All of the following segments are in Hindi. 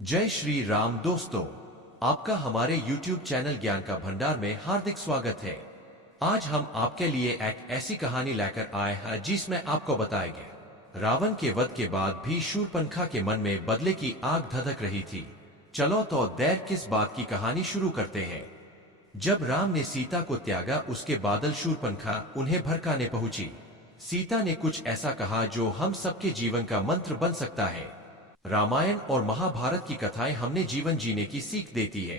जय श्री राम दोस्तों, आपका हमारे YouTube चैनल ज्ञान का भंडार में हार्दिक स्वागत है। आज हम आपके लिए एक ऐसी कहानी लेकर आए हैं जिसमें आपको बताएंगे रावण के वध के बाद भी शूरपनखा के मन में बदले की आग धधक रही थी। चलो तो देर किस बात की कहानी शुरू करते हैं। जब राम ने सीता को त्यागा उसके बादल शूरपनखा उन्हें भड़काने पहुंची। सीता ने कुछ ऐसा कहा जो हम सबके जीवन का मंत्र बन सकता है। रामायण और महाभारत की कथाएं हमने जीवन जीने की सीख देती है।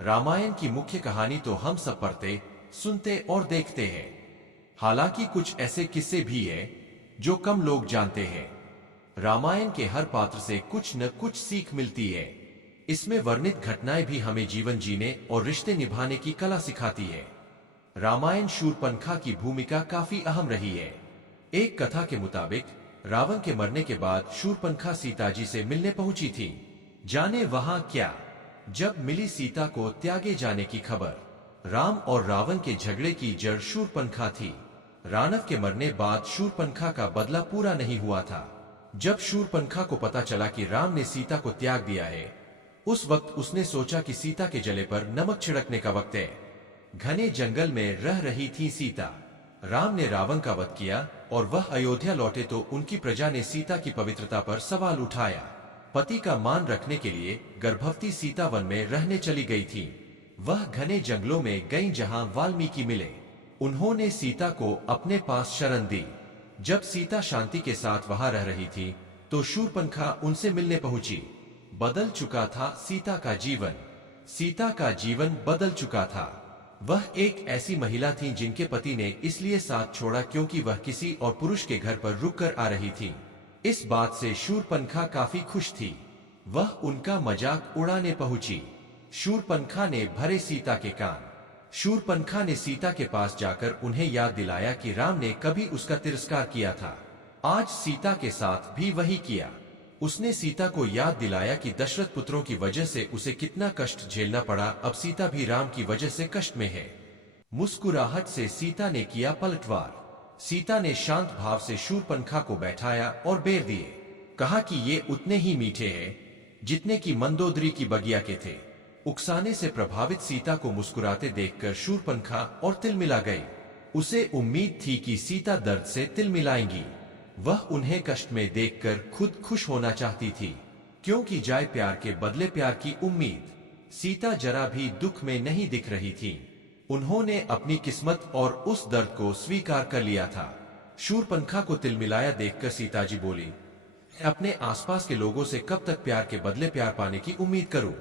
रामायण की मुख्य कहानी तो हम सब पढ़ते, सुनते और देखते हैं। हालांकि कुछ ऐसे किस्से भी हैं जो कम लोग जानते हैं। रामायण के हर पात्र से कुछ न कुछ सीख मिलती है। इसमें वर्णित घटनाएं भी हमें जीवन जीने और रिश्ते निभाने की कला सिखाती है। रामायण शूरपनखा की भूमिका काफी अहम रही है। एक कथा के मुताबिक रावण के मरने के बाद शूरपनखा सीता जी से मिलने पहुंची थी। जाने वहां क्या। जब मिली सीता को त्यागे जाने की खबर। राम और रावण के झगड़े की जड़ शूरपनखा थी। रावण के मरने बाद शूरपनखा का बदला पूरा नहीं हुआ था। जब शूरपनखा को पता चला कि राम ने सीता को त्याग दिया है, उस वक्त उसने सोचा कि सीता के जले पर नमक छिड़कने का वक्त है। घने जंगल में रह रही थी सीता। राम ने रावण का वध किया और वह अयोध्या लौटे तो उनकी प्रजा ने सीता की पवित्रता पर सवाल उठाया। पति का मान रखने के लिए गर्भवती सीता वन में रहने चली गई थी। वह घने जंगलों में गई जहां वाल्मीकि मिले। उन्होंने सीता को अपने पास शरण दी। जब सीता शांति के साथ वहां रह रही थी तो शूरपनखा उनसे मिलने पहुंची। बदल चुका था सीता का जीवन। सीता का जीवन बदल चुका था। वह एक ऐसी महिला थी जिनके पति ने इसलिए साथ छोड़ा क्योंकि वह किसी और पुरुष के घर पर रुककर आ रही थी। इस बात से शूरपनखा काफी खुश थी। वह उनका मजाक उड़ाने पहुंची। शूरपनखा ने भरे सीता के कान। शूरपनखा ने सीता के पास जाकर उन्हें याद दिलाया कि राम ने कभी उसका तिरस्कार किया था। आज सीता के साथ भी वही किया। उसने सीता को याद दिलाया कि दशरथ पुत्रों की वजह से उसे कितना कष्ट झेलना पड़ा। अब सीता भी राम की वजह से कष्ट में है। मुस्कुराहट से सीता ने किया पलटवार। सीता ने शांत भाव से शूरपनखा को बैठाया और बेर दिए। कहा कि ये उतने ही मीठे हैं जितने कि मंदोदरी की बगिया के थे। उकसाने से प्रभावित सीता को मुस्कुराते देखकर शूरपनखा और तिलमिला गई। उसे उम्मीद थी कि सीता दर्द से तिलमिलाएंगी। वह उन्हें कष्ट में देखकर खुद खुश होना चाहती थी, क्योंकि जाए प्यार के बदले प्यार की उम्मीद। सीता जरा भी दुख में नहीं दिख रही थी। उन्होंने अपनी किस्मत और उस दर्द को स्वीकार कर लिया था। शूरपनखा को तिलमिलाया देखकर सीता जी बोली, अपने आसपास के लोगों से कब तक प्यार के बदले प्यार पाने की उम्मीद करूं?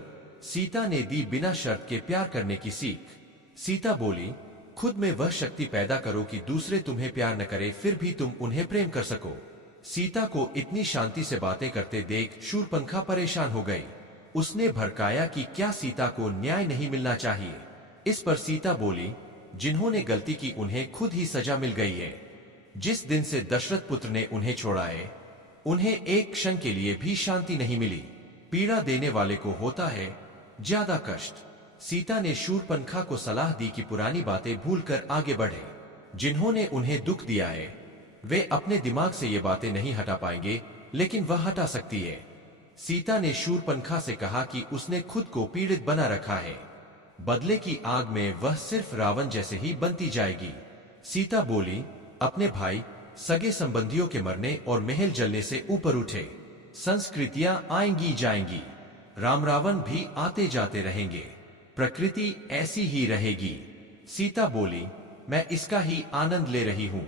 सीता ने दी बिना शर्त के प्यार करने की सीख। सीता बोली, खुद में वह शक्ति पैदा करो कि दूसरे तुम्हें प्यार न करे फिर भी तुम उन्हें प्रेम कर सको। सीता को इतनी शांति से बातें करते देख शूरपनखा परेशान हो गई। उसने भड़काया कि क्या सीता को न्याय नहीं मिलना चाहिए। इस पर सीता बोली, जिन्होंने गलती की उन्हें खुद ही सजा मिल गई है। जिस दिन से दशरथ पुत्र ने उन्हें छोड़ा है, उन्हें एक क्षण के लिए भी शांति नहीं मिली। पीड़ा देने वाले को होता है ज्यादा कष्ट। सीता ने शूरपनखा को सलाह दी कि पुरानी बातें भूलकर आगे बढ़े। जिन्होंने उन्हें दुख दिया है वे अपने दिमाग से ये बातें नहीं हटा पाएंगे, लेकिन वह हटा सकती है। सीता ने शूरपनखा से कहा कि उसने खुद को पीड़ित बना रखा है। बदले की आग में वह सिर्फ रावण जैसे ही बनती जाएगी। सीता बोली, अपने भाई सगे संबंधियों के मरने और महल जलने से ऊपर उठे। संस्कृतियां आएंगी जाएंगी, राम रावण भी आते जाते रहेंगे, प्रकृति ऐसी ही रहेगी। सीता बोली, मैं इसका ही आनंद ले रही हूँ।